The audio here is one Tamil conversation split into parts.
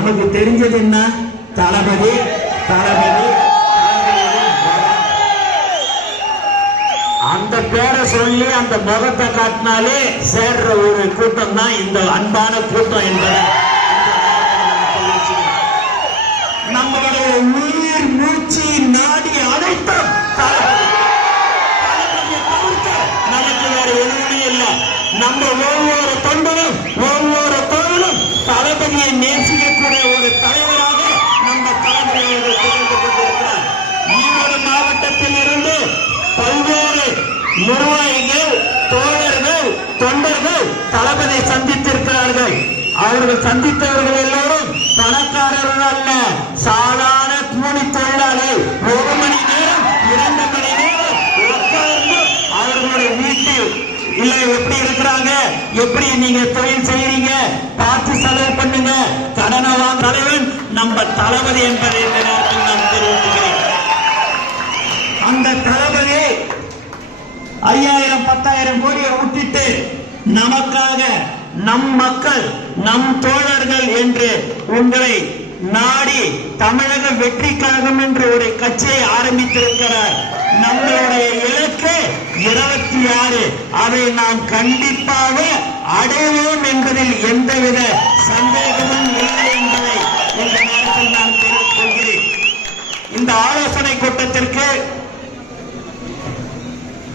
நமக்கு தெரிஞ்சது என்ன? தளபதி தளபதி அந்த பேரை சொல்லி அந்த முகத்தை காட்டினாலே சேர்ற ஒரு கூட்டம் தான் இந்த அன்பான கூட்டம் என்பதை நம்மளுடைய உயிர் மூச்சு நாடி அனைத்தும் நமக்கு வேற எதுவுமே இல்லை. நம்ம ஒவ்வொரு தொண்டரும் ஒவ்வொரு மாவட்டத்தில் இருந்து பல்வேறு நிர்வாகிகள் தோழர்கள் தொண்டர்கள் தளபதி சந்தித்திருக்கிறார்கள். அவர்கள் சந்தித்தவர்கள் எல்லோரும் பணக்காரர்கள் அல்ல சாதாரண கூலி தொழிலாளர்கள் ஒரு மணி நேரம் இரண்டு மணி நேரம் உட்கார்ந்து அவர்களுடைய வீட்டில் இல்ல எப்படி இருக்கிறாங்க? எப்படி நீங்க தொழில் செய்யறீங்க பார்த்து செலவு பண்ணுங்க. கடனை வாங்க தலைவன் நம்ம தளபதி என்பதை இந்த அந்த தளபதி ஐயாயிரம் பத்தாயிரம் கோடியை விட்டுட்டு நமக்காக நம் மக்கள் நம் தோழர்கள் என்று உங்களை நாடி தமிழக வெற்றி கழகம் என்று ஒரு கட்சியை ஆரம்பித்திருக்கிறார். நம்மளுடைய இலக்கு இருபத்தி ஆறு. அதை நாம் கண்டிப்பாக அடைவோம் என்பதில் எந்தவித சந்தேகமும் இல்லை என்பதை இந்த நேரத்தில் நான் தெரிவித்துக் கொள்கிறேன். இந்த ஆலோசனை கூட்டத்திற்கு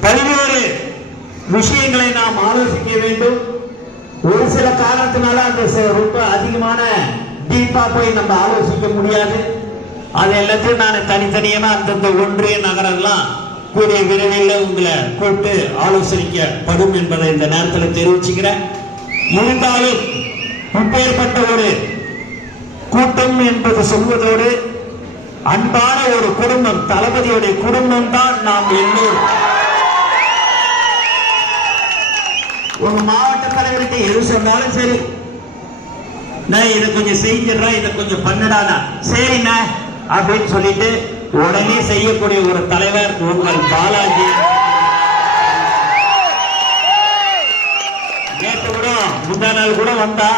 பல்வேறு விஷயங்களை நாம் ஆலோசிக்க வேண்டும். ஒரு சில காரணத்தினால அந்த ரொம்ப அதிகமான டீப்பா போய் நம்ம ஆலோசிக்க முடியாது. அது எல்லாத்தையும் நான் தனித்தனியாக அந்தந்த ஒன்றிய நகரெல்லாம் கூடிய விரைவில் உங்களை கூப்பிட்டு ஆலோசனைக்கப்படும் என்பதை இந்த நேரத்தில் தெரிவிச்சுக்கிறேன். இருந்தாலும் இப்பேற்பட்ட ஒரு கூட்டம் என்பது சொல்வதோடு அன்பான ஒரு குடும்பம் தளபதியுடைய குடும்பம் தான் நாம் எல்லோரும் மாவட்ட எது சொன்னாலும் சரி. நான் இதை கொஞ்சம் செஞ்சிடறேன் இதை கொஞ்சம் பண்ணடானா சரிண்ணா அப்படின்னு சொல்லிட்டு உடனே செய்யக்கூடிய ஒரு தலைவர் உங்கள் பாலாஜி. நேற்று கூட முந்தா நாள் கூட வந்தா